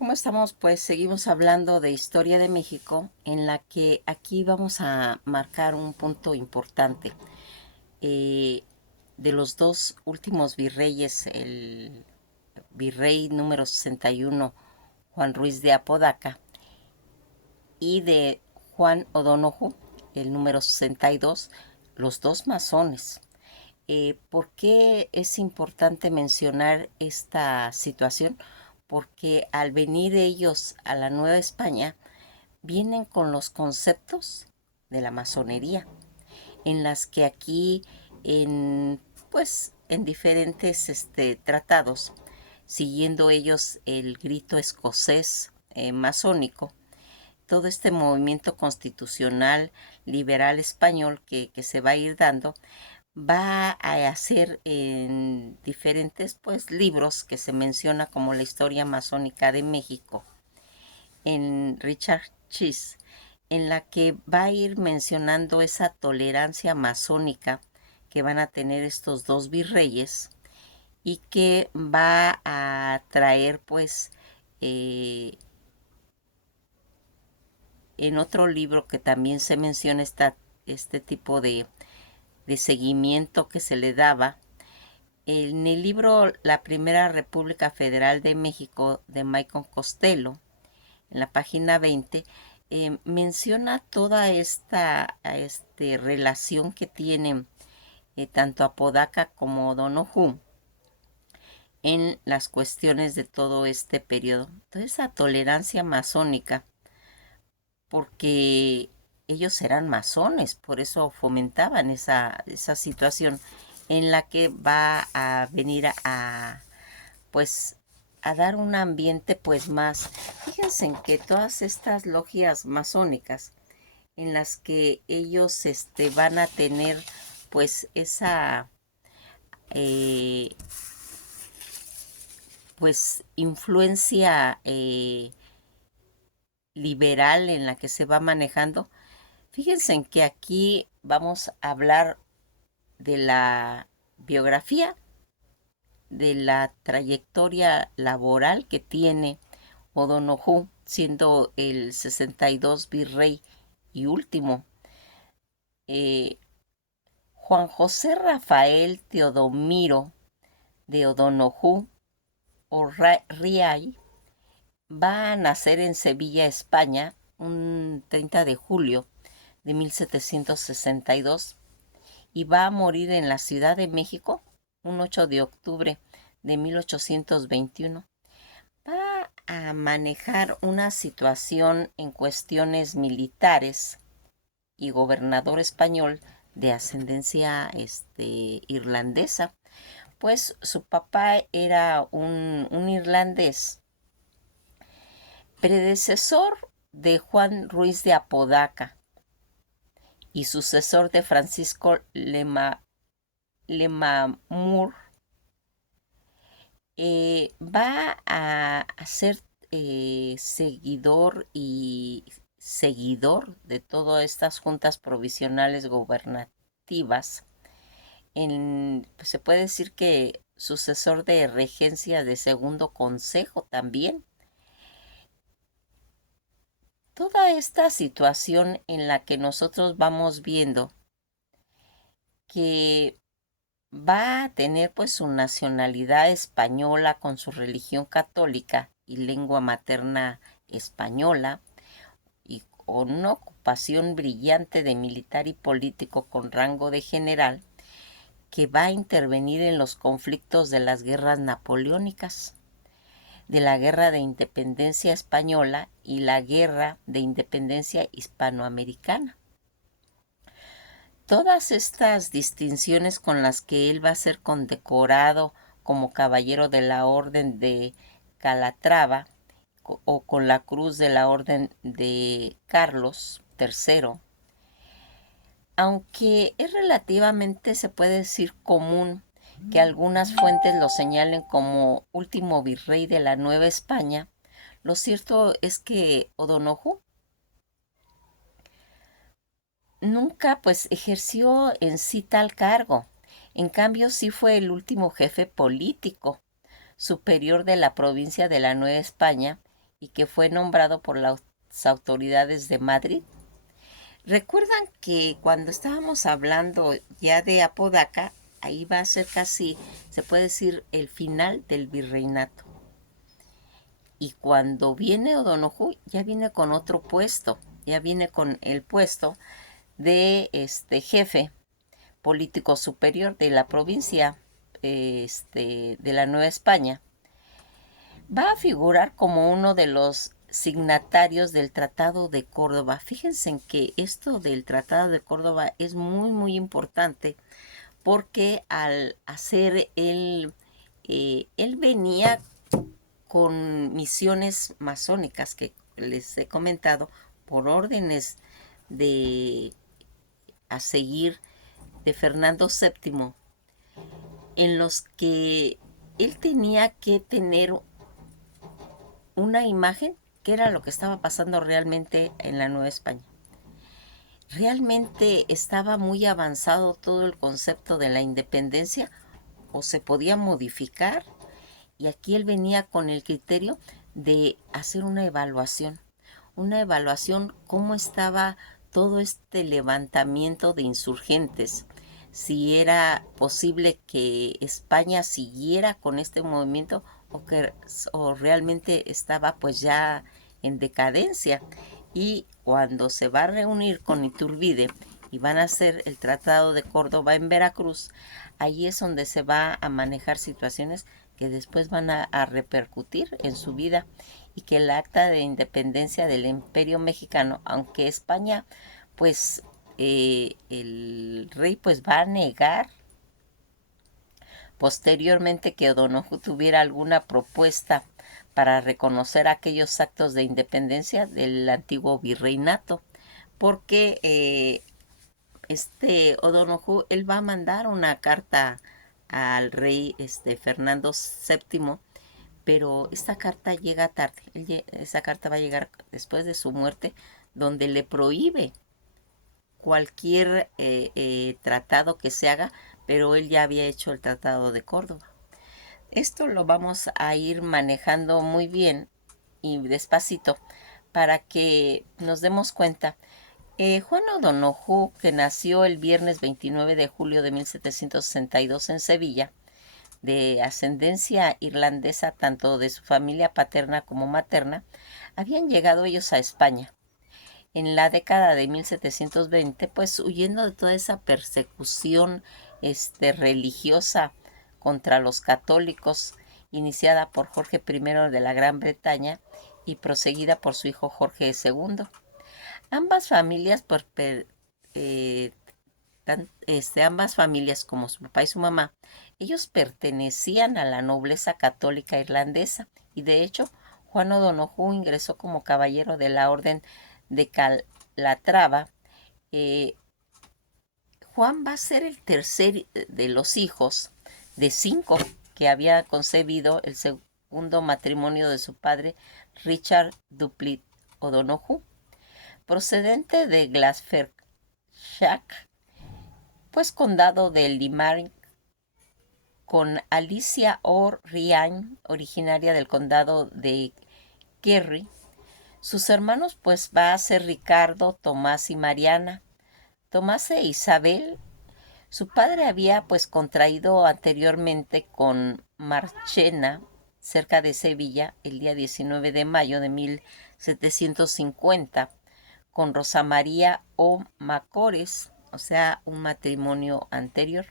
¿Cómo estamos? Pues seguimos hablando de historia de México, en la que aquí vamos a marcar un punto importante. Eh, de los dos últimos virreyes, el virrey número 61, Juan Ruiz de Apodaca, y de Juan O'Donoghue, el número 62, los dos masones. ¿Por qué es importante mencionar esta situación? Porque al venir ellos a la Nueva España, vienen con los conceptos de la masonería, en las que aquí, en, pues, en diferentes tratados, siguiendo ellos el grito escocés masónico, todo este movimiento constitucional liberal español que se va a ir dando, va a hacer en diferentes pues libros que se menciona como la historia masónica de México en Richard Chis, en la que va a ir mencionando esa tolerancia masónica que van a tener estos dos virreyes y que va a traer pues en otro libro que también se menciona este tipo de seguimiento que se le daba. En el libro La Primera República Federal de México de Michael Costello, en la página 20, menciona toda esta relación que tienen tanto Apodaca como Donoghue en las cuestiones de todo este periodo. Entonces, esa tolerancia masónica, porque ellos eran masones, por eso fomentaban esa situación en la que va a venir pues a dar un ambiente pues más. Fíjense en que todas estas logias masónicas en las que ellos van a tener pues esa eh, pues influencia liberal en la que se va manejando. Fíjense en que aquí vamos a hablar de la biografía, de la trayectoria laboral que tiene O'Donoghue, siendo el 62 virrey y último. Eh, Juan José Rafael Teodomiro de O'Donoghue o Riay va a nacer en Sevilla, España, un 30 de julio de 1762 y va a morir en la Ciudad de México un 8 de octubre de 1821. Va a manejar una situación en cuestiones militares y gobernador español de ascendencia irlandesa, pues su papá era un irlandés, predecesor de Juan Ruiz de Apodaca y sucesor de Francisco Lemamur. Va a ser seguidor y seguidor de todas estas juntas provisionales gubernativas. Pues se puede decir que sucesor de regencia de segundo consejo también. Toda esta situación en la que nosotros vamos viendo que va a tener pues su nacionalidad española con su religión católica y lengua materna española y con una ocupación brillante de militar y político con rango de general que va a intervenir en los conflictos de las guerras napoleónicas, de la guerra de independencia española y la guerra de independencia hispanoamericana. Todas estas distinciones con las que él va a ser condecorado como caballero de la Orden de Calatrava o con la Cruz de la Orden de Carlos III, aunque es relativamente, se puede decir, común que algunas fuentes lo señalen como último virrey de la Nueva España, lo cierto es que O'Donoghue nunca pues ejerció en sí tal cargo. En cambio, sí fue el último jefe político superior de la provincia de la Nueva España y que fue nombrado por las autoridades de Madrid. Recuerdan que cuando estábamos hablando ya de Apodaca, ahí va a ser casi, se puede decir, el final del virreinato. Y cuando viene O'Donoghue, ya viene con otro puesto, ya viene con el puesto de jefe político superior de la provincia de la Nueva España. Va a figurar como uno de los signatarios del Tratado de Córdoba. Fíjense en que esto del Tratado de Córdoba es muy importante porque al hacer él venía con misiones masónicas que les he comentado por órdenes de a seguir de Fernando VII, en los que él tenía que tener una imagen que era lo que estaba pasando realmente en la Nueva España. ¿Realmente estaba muy avanzado todo el concepto de la independencia o se podía modificar? Y aquí él venía con el criterio de hacer una evaluación cómo estaba todo este levantamiento de insurgentes, si era posible que España siguiera con este movimiento o realmente estaba pues ya en decadencia. Y cuando se va a reunir con Iturbide y van a hacer el Tratado de Córdoba en Veracruz, ahí es donde se va a manejar situaciones que después van a repercutir en su vida, y que el acta de independencia del Imperio Mexicano, aunque España pues el rey pues va a negar posteriormente que O'Donoghue tuviera alguna propuesta para reconocer aquellos actos de independencia del antiguo virreinato, porque O'Donoghue él va a mandar una carta al rey Fernando VII, pero esta carta llega tarde. Esa carta va a llegar después de su muerte, donde le prohíbe cualquier tratado que se haga, pero él ya había hecho el Tratado de Córdoba. Esto lo vamos a ir manejando muy bien y despacito para que nos demos cuenta. Juan O'Donoghue, que nació el viernes 29 de julio de 1762 en Sevilla, de ascendencia irlandesa tanto de su familia paterna como materna, habían llegado ellos a España en la década de 1720, pues huyendo de toda esa persecución religiosa contra los católicos, iniciada por Jorge I de la Gran Bretaña y proseguida por su hijo Jorge II. Ambas familias, ambas familias, como su papá y su mamá, ellos pertenecían a la nobleza católica irlandesa, y de hecho Juan O'Donoghue ingresó como caballero de la Orden de Calatrava. Juan va a ser el tercer de los hijos de 5 que había concebido el segundo matrimonio de su padre, Richard Duplit O'Donoghue, procedente de Glasfirchak, pues condado de Limerick, con Alicia O'Ryan, originaria del condado de Kerry. Sus hermanos pues va a ser Ricardo, Tomás y Mariana. Tomás e Isabel, su padre había pues contraído anteriormente con Marchena, cerca de Sevilla, el día 19 de mayo de 1750, con Rosa María O'Macores, o sea, un matrimonio anterior.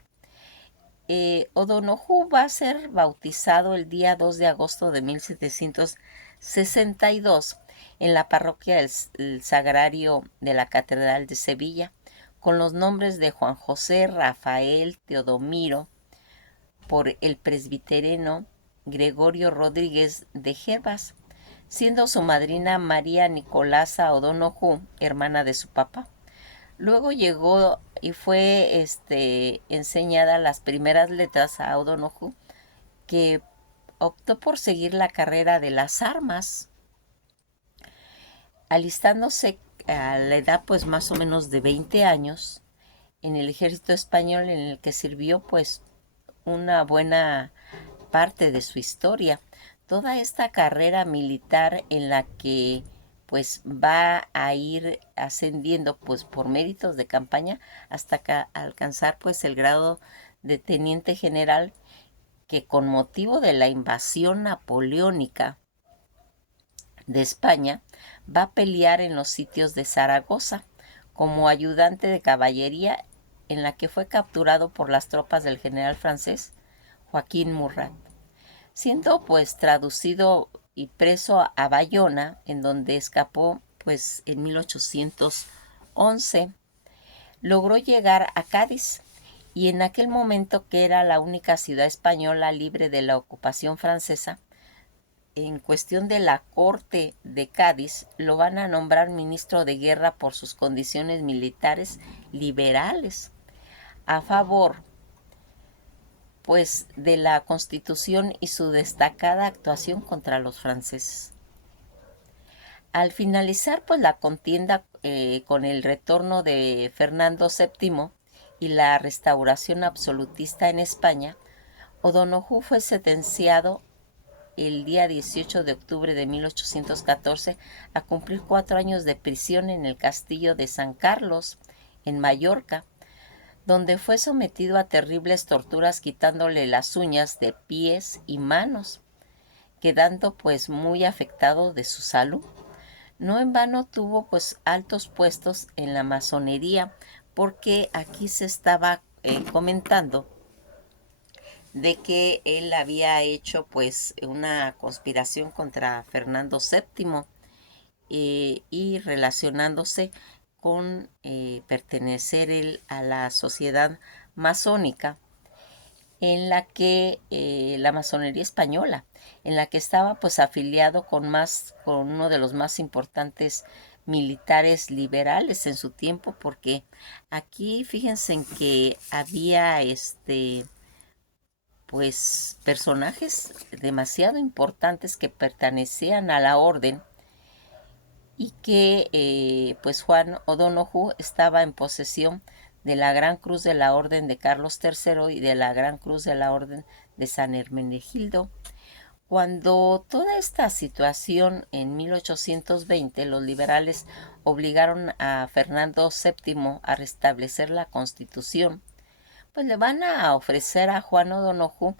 O'Donoghue va a ser bautizado el día 2 de agosto de 1762 en la parroquia del Sagrario de la Catedral de Sevilla, con los nombres de Juan José, Rafael, Teodomiro, por el presbitereno Gregorio Rodríguez de Gervas, siendo su madrina María Nicolasa O'Donoghue, hermana de su papá. Luego llegó y fue enseñada las primeras letras a O'Donoghue, que optó por seguir la carrera de las armas, alistándose a la edad pues más o menos de 20 años en el ejército español, en el que sirvió pues una buena parte de su historia, toda esta carrera militar en la que pues va a ir ascendiendo pues por méritos de campaña hasta alcanzar pues el grado de teniente general, que con motivo de la invasión napoleónica de España va a pelear en los sitios de Zaragoza como ayudante de caballería, en la que fue capturado por las tropas del general francés Joaquín Murat, siendo pues traducido y preso a Bayona, en donde escapó pues en 1811. Logró llegar a Cádiz, y en aquel momento, que era la única ciudad española libre de la ocupación francesa, en cuestión de la corte de Cádiz, lo van a nombrar ministro de guerra por sus condiciones militares liberales, a favor pues de la Constitución y su destacada actuación contra los franceses. Al finalizar pues la contienda, con el retorno de Fernando VII y la restauración absolutista en España, O'Donoghue fue sentenciado el día 18 de octubre de 1814 a cumplir 4 años de prisión en el castillo de San Carlos, en Mallorca, donde fue sometido a terribles torturas, quitándole las uñas de pies y manos, quedando pues muy afectado de su salud. No en vano tuvo pues altos puestos en la masonería, porque aquí se estaba comentando de que él había hecho pues una conspiración contra Fernando VII, y relacionándose con pertenecer él a la sociedad masónica, en la que la masonería española, en la que estaba pues afiliado con uno de los más importantes militares liberales en su tiempo, porque aquí fíjense en que había pues personajes demasiado importantes que pertenecían a la orden, y que pues Juan O'Donoghue estaba en posesión de la Gran Cruz de la Orden de Carlos III y de la Gran Cruz de la Orden de San Hermenegildo. Cuando toda esta situación en 1820, los liberales obligaron a Fernando VII a restablecer la Constitución, pues le van a ofrecer a Juan O'Donoghue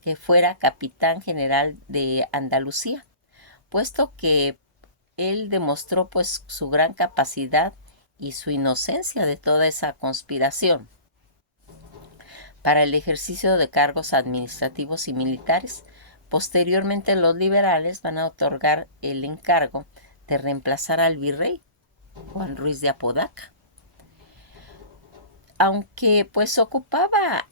que fuera capitán general de Andalucía, puesto que él demostró pues su gran capacidad y su inocencia de toda esa conspiración para el ejercicio de cargos administrativos y militares. Posteriormente, los liberales van a otorgar el encargo de reemplazar al virrey Juan Ruiz de Apodaca, aunque pues ocupaba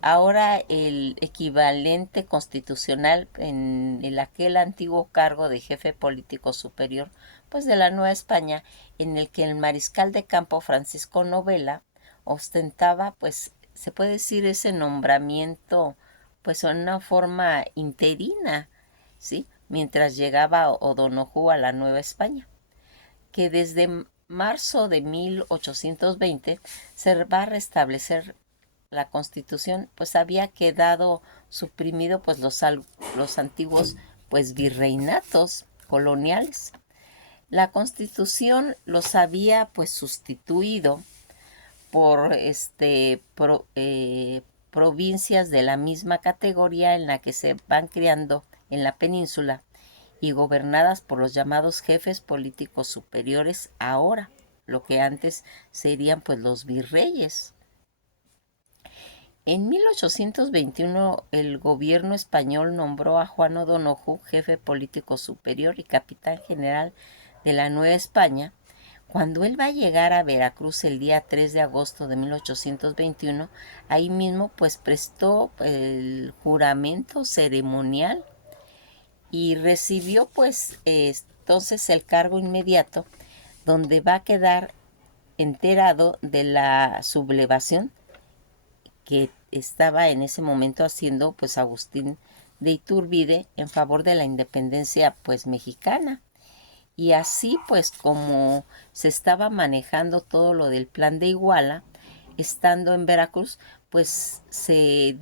ahora el equivalente constitucional en aquel antiguo cargo de jefe político superior pues de la Nueva España, en el que el mariscal de campo Francisco Novela ostentaba, pues se puede decir, ese nombramiento pues en una forma interina, ¿sí?, mientras llegaba O'Donoghue a la Nueva España, que desde marzo de 1820 se va a restablecer la Constitución, pues había quedado suprimido pues los antiguos pues virreinatos coloniales. La Constitución los había pues sustituido por provincias de la misma categoría, en la que se van creando en la península y gobernadas por los llamados jefes políticos superiores, ahora lo que antes serían pues los virreyes. En 1821 el gobierno español nombró a Juan O'Donoghue jefe político superior y capitán general de la Nueva España. Cuando él va a llegar a Veracruz el día 3 de agosto de 1821, ahí mismo pues prestó el juramento ceremonial y recibió pues entonces el cargo inmediato, donde va a quedar enterado de la sublevación que estaba en ese momento haciendo pues Agustín de Iturbide en favor de la independencia pues mexicana. Y así pues como se estaba manejando todo lo del plan de Iguala, estando en Veracruz, pues se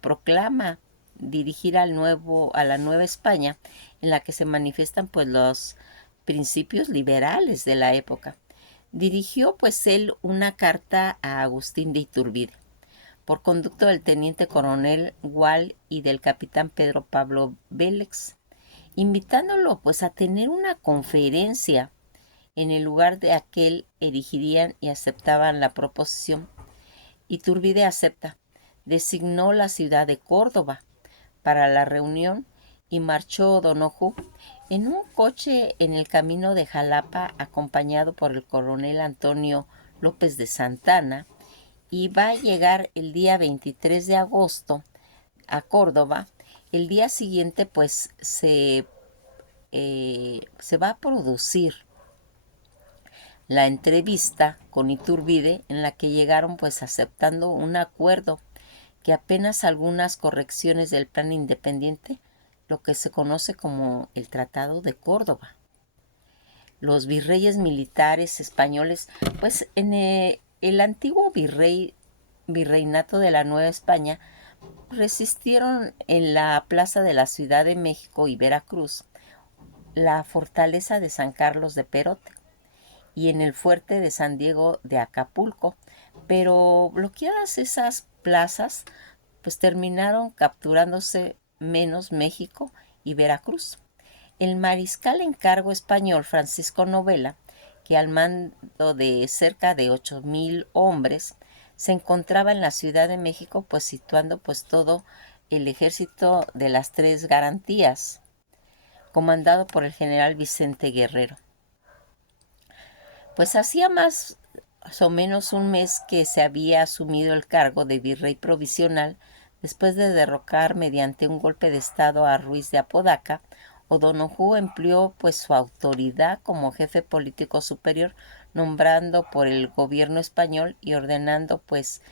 proclama dirigir a la Nueva España, en la que se manifiestan pues los principios liberales de la época. Dirigió pues él una carta a Agustín de Iturbide, por conducto del teniente coronel Gual y del capitán Pedro Pablo Vélez, invitándolo pues a tener una conferencia en el lugar de aquel. Erigirían y aceptaban la proposición. Iturbide acepta, designó la ciudad de Córdoba para la reunión y marchó Donojú en un coche en el camino de Jalapa, acompañado por el coronel Antonio López de Santana, y va a llegar el día 23 de agosto a Córdoba. El día siguiente pues se va a producir la entrevista con Iturbide, en la que llegaron pues aceptando un acuerdo que apenas algunas correcciones del plan independiente, lo que se conoce como el Tratado de Córdoba. Los virreyes militares españoles, pues en el antiguo virreinato de la Nueva España, resistieron en la plaza de la Ciudad de México y Veracruz la fortaleza de San Carlos de Perote y en el fuerte de San Diego de Acapulco, pero bloqueadas esas plazas, pues terminaron capturándose menos México y Veracruz. El mariscal en cargo español Francisco Novela, que al mando de cerca de 8,000 hombres, se encontraba en la Ciudad de México, pues situando pues todo el ejército de las Tres Garantías, comandado por el general Vicente Guerrero. Pues hacía más o menos un mes que se había asumido el cargo de virrey provisional después de derrocar mediante un golpe de estado a Ruiz de Apodaca. O'Donoghue empleó pues su autoridad como jefe político superior, nombrando por el gobierno español y ordenando pues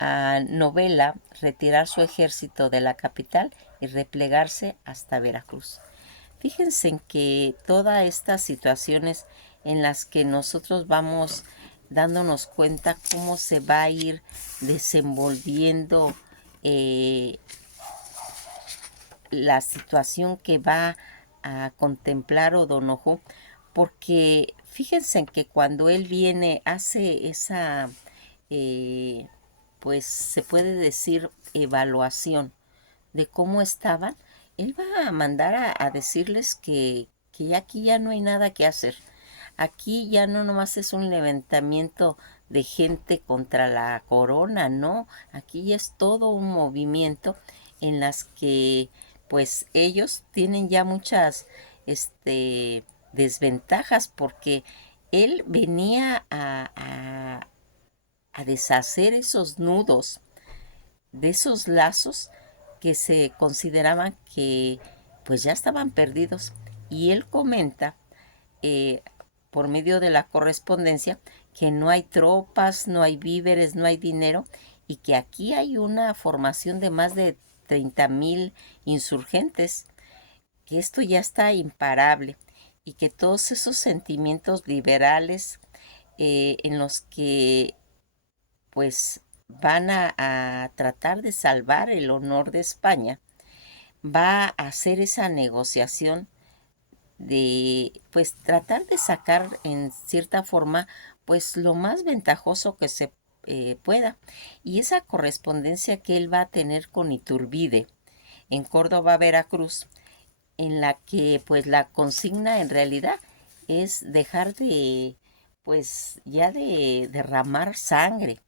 a Novela retirar su ejército de la capital y replegarse hasta Veracruz. Fíjense en que todas estas situaciones en las que nosotros vamos dándonos cuenta cómo se va a ir desenvolviendo la situación que va a contemplar O'Donoghue, porque fíjense en que cuando él viene, hace esa, pues se puede decir, evaluación de cómo estaban, él va a mandar a decirles que aquí ya no hay nada que hacer. Aquí ya no nomás es un levantamiento de gente contra la corona, no, aquí ya es todo un movimiento en las que pues ellos tienen ya muchas desventajas, porque él venía a deshacer esos nudos, de esos lazos que se consideraban que pues ya estaban perdidos. Y él comenta eh, por medio de la correspondencia que no hay tropas, no hay víveres, no hay dinero, y que aquí hay una formación de más de 30,000 insurgentes, que esto ya está imparable, y que todos esos sentimientos liberales en los que pues van a tratar de salvar el honor de España, va a hacer esa negociación de pues tratar de sacar en cierta forma pues lo más ventajoso que se pueda. Y esa correspondencia que él va a tener con Iturbide en Córdoba, Veracruz, en la que pues la consigna en realidad es dejar de pues ya de derramar sangre.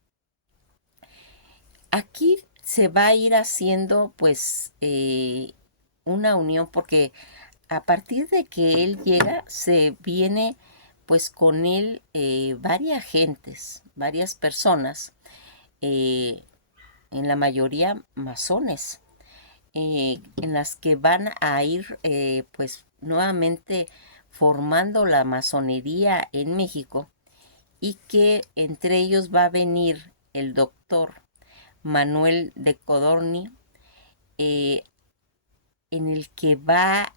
Aquí se va a ir haciendo pues una unión, porque a partir de que él llega se viene pues con él varias gentes, varias personas, eh, en la mayoría masones, en las que van a ir pues nuevamente formando la masonería en México, y que entre ellos va a venir el doctor Manuel de Codorni, eh, en el que va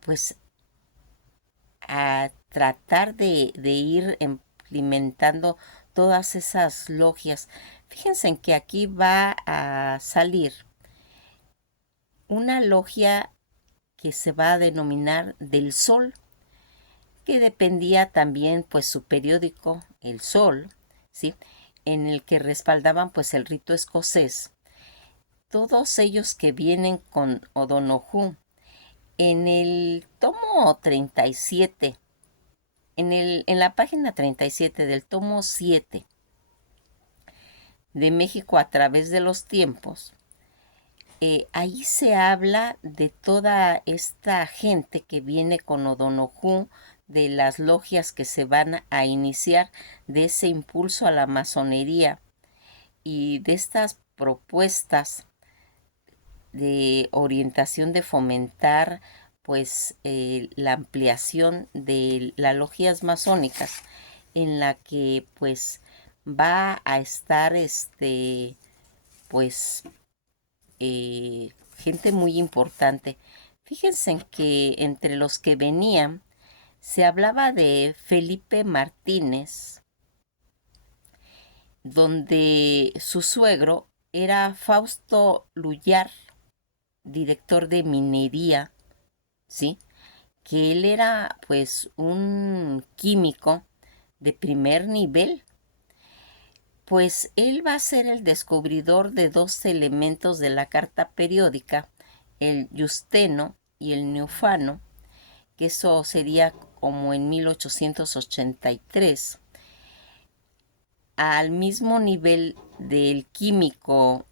pues a tratar de ir implementando todas esas logias. Fíjense en que aquí va a salir una logia que se va a denominar del Sol, que dependía también pues su periódico, El Sol, ¿sí? En el que respaldaban pues el rito escocés. Todos ellos que vienen con O'Donoghue. En el tomo 37, en la página 37 del tomo 7 de México a través de los tiempos, ahí se habla de toda esta gente que viene con O'Donoghue, de las logias que se van a iniciar, de ese impulso a la masonería y de estas propuestas de orientación de fomentar pues la ampliación de las logias masónicas, en la que pues va a estar pues gente muy importante. Fíjense en que entre los que venían se hablaba de Felipe Martínez, donde su suegro era Fausto Luyar, director de minería, ¿sí? Que él era pues un químico de primer nivel. Pues él va a ser el descubridor de dos elementos de la carta periódica, el Justeno y el Neufano, que eso sería como en 1883, al mismo nivel del químico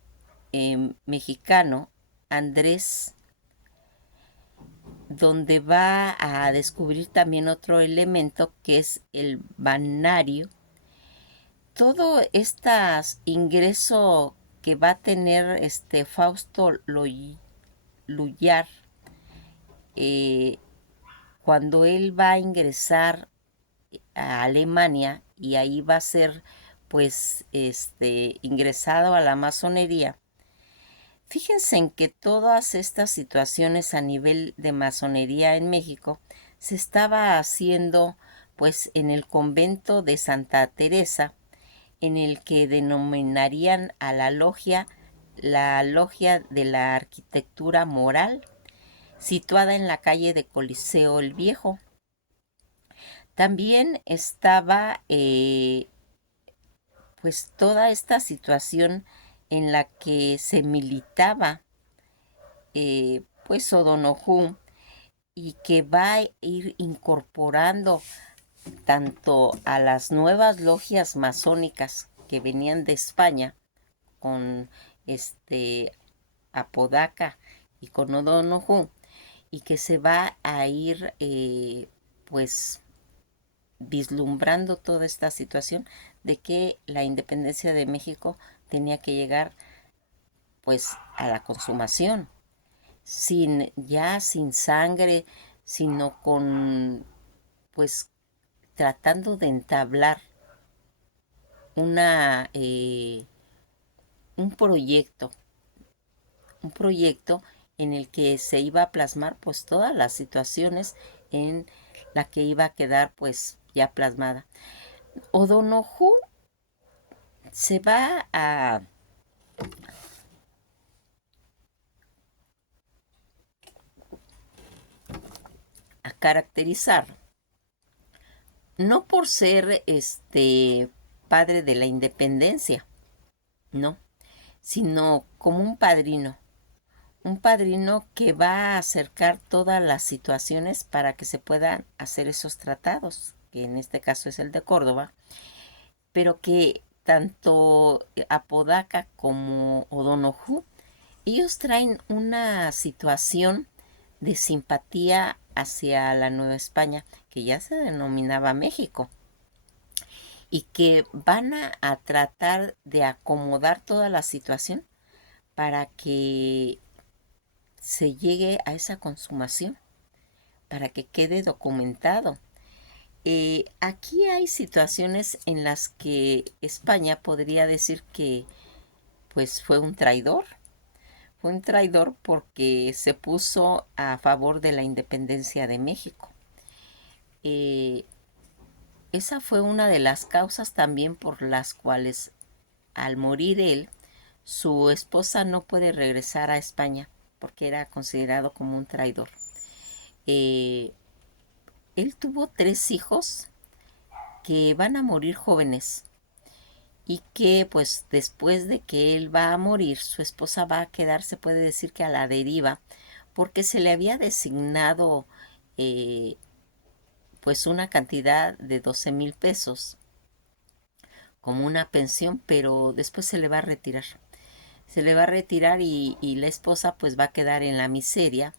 mexicano Andrés, donde va a descubrir también otro elemento que es el vanadio. Todo este ingreso que va a tener Fausto Luyar, cuando él va a ingresar a Alemania y ahí va a ser pues ingresado a la masonería. Fíjense en que todas estas situaciones a nivel de masonería en México se estaba haciendo pues en el convento de Santa Teresa, en el que denominarían a la logia de la arquitectura moral, situada en la calle de Coliseo el Viejo. También estaba pues toda esta situación en la que se militaba pues O'Donoghue, y que va a ir incorporando tanto a las nuevas logias masónicas que venían de España con Apodaca y con O'Donoghue, y que se va a ir pues vislumbrando toda esta situación de que la independencia de México tenía que llegar pues a la consumación, sin sangre, sino con pues tratando de entablar una un proyecto en el que se iba a plasmar pues todas las situaciones en la que iba a quedar pues ya plasmada. O'Donoghue se va a caracterizar no por ser padre de la independencia, no, sino como un padrino que va a acercar todas las situaciones para que se puedan hacer esos tratados, que en este caso es el de Córdoba, pero que tanto Apodaca como O'Donoghue, ellos traen una situación de simpatía hacia la Nueva España, que ya se denominaba México, y que van a tratar de acomodar toda la situación para que se llegue a esa consumación, para que quede documentado. Aquí hay situaciones en las que España podría decir que pues fue un traidor porque se puso a favor de la independencia de México. Eh, esa fue una de las causas también por las cuales al morir él, su esposa no puede regresar a España porque era considerado como un traidor. Eh, Él tuvo 3 hijos que van a morir jóvenes y que pues después de que él va a morir, su esposa va a quedar, se puede decir que a la deriva, porque se le había designado eh, pues una cantidad de 12,000 pesos como una pensión, pero después se le va a retirar. Se le va a retirar y la esposa pues va a quedar en la miseria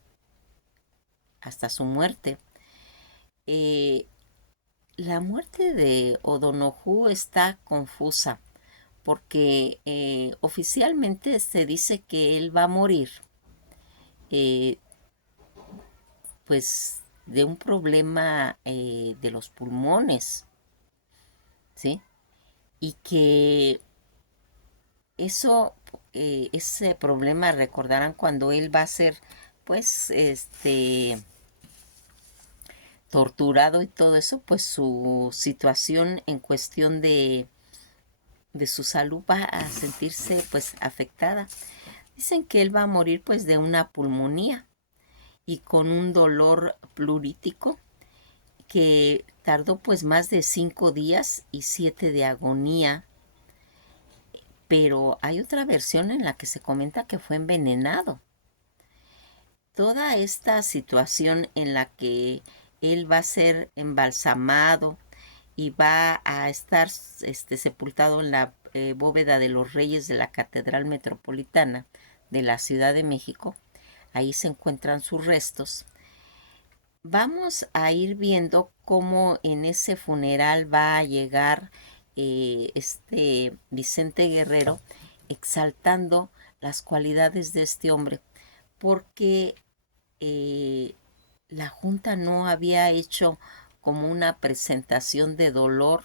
hasta su muerte. Eh, la muerte de O'Donoghue está confusa porque oficialmente se dice que él va a morir eh, pues de un problema de los pulmones, ¿sí? Y que eso, ese problema recordarán cuando él va a ser pues torturado y todo eso, pues su situación en cuestión de su salud va a sentirse pues afectada. Dicen que él va a morir pues de una pulmonía y con un dolor plurítico que tardó pues más de 5 días y 7 de agonía. Pero hay otra versión en la que se comenta que fue envenenado. Toda esta situación en la que él va a ser embalsamado y va a estar sepultado en la bóveda de los Reyes de la Catedral Metropolitana de la Ciudad de México. Ahí se encuentran sus restos. Vamos a ir viendo cómo en ese funeral va a llegar Vicente Guerrero exaltando las cualidades de este hombre, porque la Junta no había hecho como una presentación de dolor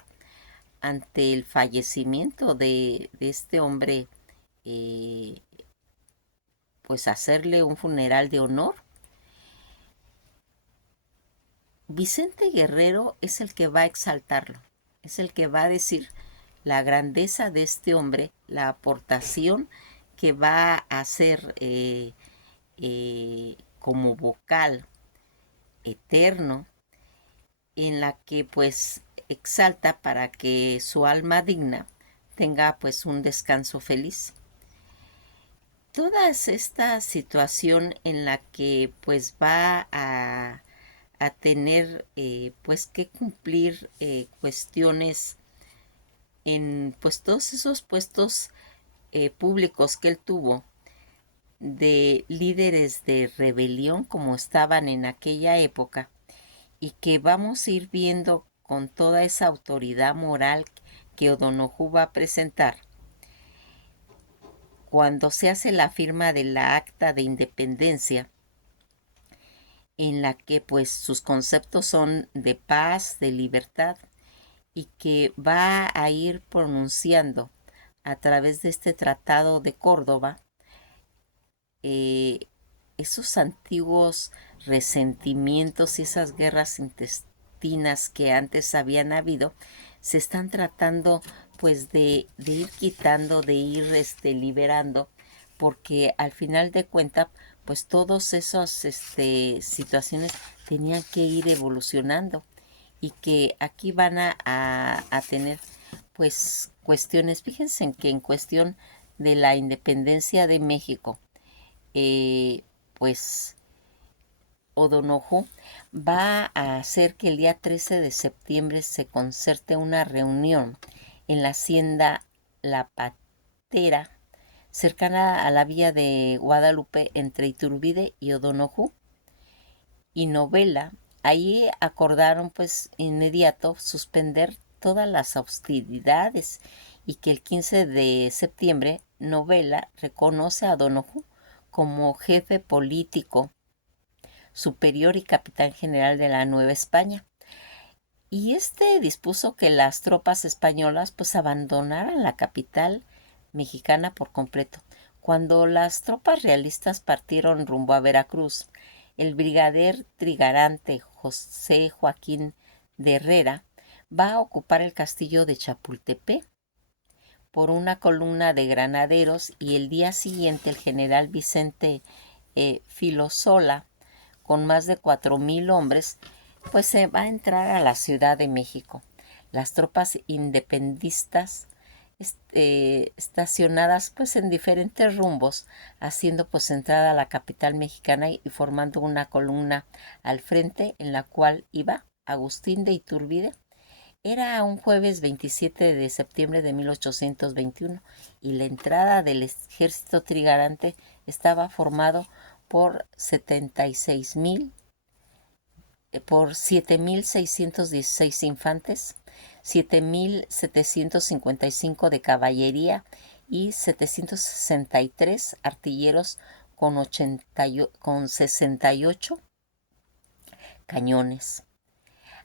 ante el fallecimiento de este hombre, eh, pues hacerle un funeral de honor. Vicente Guerrero es el que va a exaltarlo, es el que va a decir la grandeza de este hombre, la aportación que va a hacer como vocal eterno, en la que pues exalta para que su alma digna tenga pues un descanso feliz. Toda esta situación en la que pues va a tener pues que cumplir cuestiones en pues todos esos puestos públicos que él tuvo de líderes de rebelión como estaban en aquella época, y que vamos a ir viendo con toda esa autoridad moral que O'Donoghue va a presentar cuando se hace la firma de la Acta de Independencia, en la que pues sus conceptos son de paz, de libertad, y que va a ir pronunciando a través de este Tratado de Córdoba esos antiguos resentimientos y esas guerras intestinas que antes habían habido, se están tratando pues de ir quitando, de ir liberando, porque al final de cuentas pues todas esas situaciones tenían que ir evolucionando, y que aquí van a tener pues cuestiones. Fíjense en que en cuestión de la independencia de México, pues O'Donoghue va a hacer que el día 13 de septiembre se concerte una reunión en la hacienda La Patera, cercana a la villa de Guadalupe, entre Iturbide y O'Donoghue y Novela. Ahí acordaron pues inmediato suspender todas las hostilidades, y que el 15 de septiembre Novela reconoce a O'Donoghue como jefe político superior y capitán general de la Nueva España. Y dispuso que las tropas españolas pues abandonaran la capital mexicana por completo. Cuando las tropas realistas partieron rumbo a Veracruz, el brigadier trigarante José Joaquín de Herrera va a ocupar el castillo de Chapultepec por una columna de granaderos, y el día siguiente el general Vicente Filosola, con más de 4,000 hombres, pues se va a entrar a la Ciudad de México. Las tropas independistas estacionadas pues en diferentes rumbos, haciendo pues entrada a la capital mexicana y formando una columna al frente, en la cual iba Agustín de Iturbide. Era un jueves 27 de septiembre de 1821, y la entrada del ejército trigarante estaba formado por 7,616 infantes, 7,755 de caballería y 763 artilleros con 68 cañones.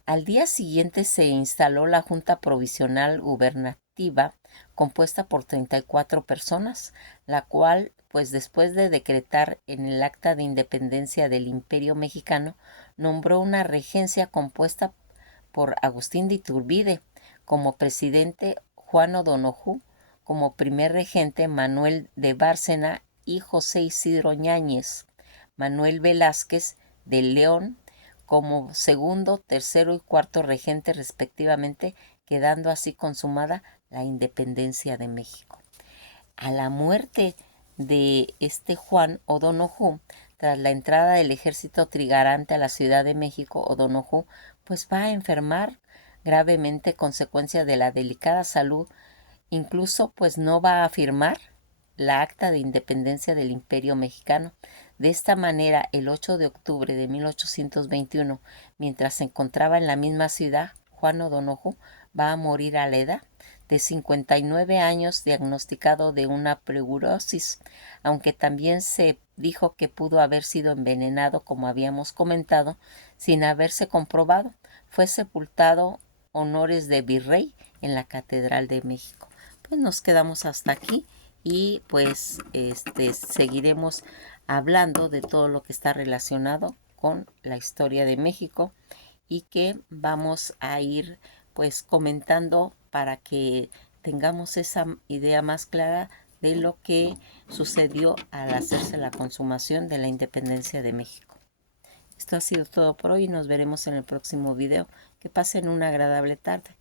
Al día siguiente se instaló la Junta Provisional Gubernativa, compuesta por 34 personas, la cual, pues después de decretar en el Acta de Independencia del Imperio Mexicano, nombró una regencia compuesta por Agustín de Iturbide como presidente, Juan O'Donojú como primer regente, Manuel de Bárcena y José Isidro Ñáñez, Manuel Velázquez de León como segundo, tercero y cuarto regente respectivamente, quedando así consumada la independencia de México. A la muerte de este Juan O'Donojú, tras la entrada del ejército trigarante a la Ciudad de México, O'Donojú pues va a enfermar gravemente, consecuencia de la delicada salud. Incluso pues no va a firmar la Acta de Independencia del Imperio Mexicano. De esta manera, el 8 de octubre de 1821, mientras se encontraba en la misma ciudad, Juan O'Donojú va a morir a la edad de 59 años, diagnosticado de una pleurosis, aunque también se dijo que pudo haber sido envenenado, como habíamos comentado, sin haberse comprobado. Fue sepultado honores de virrey en la Catedral de México. Pues nos quedamos hasta aquí, y pues seguiremos hablando de todo lo que está relacionado con la historia de México, y que vamos a ir pues comentando para que tengamos esa idea más clara de lo que sucedió al hacerse la consumación de la independencia de México. Esto ha sido todo por hoy y nos veremos en el próximo video. Que pasen una agradable tarde.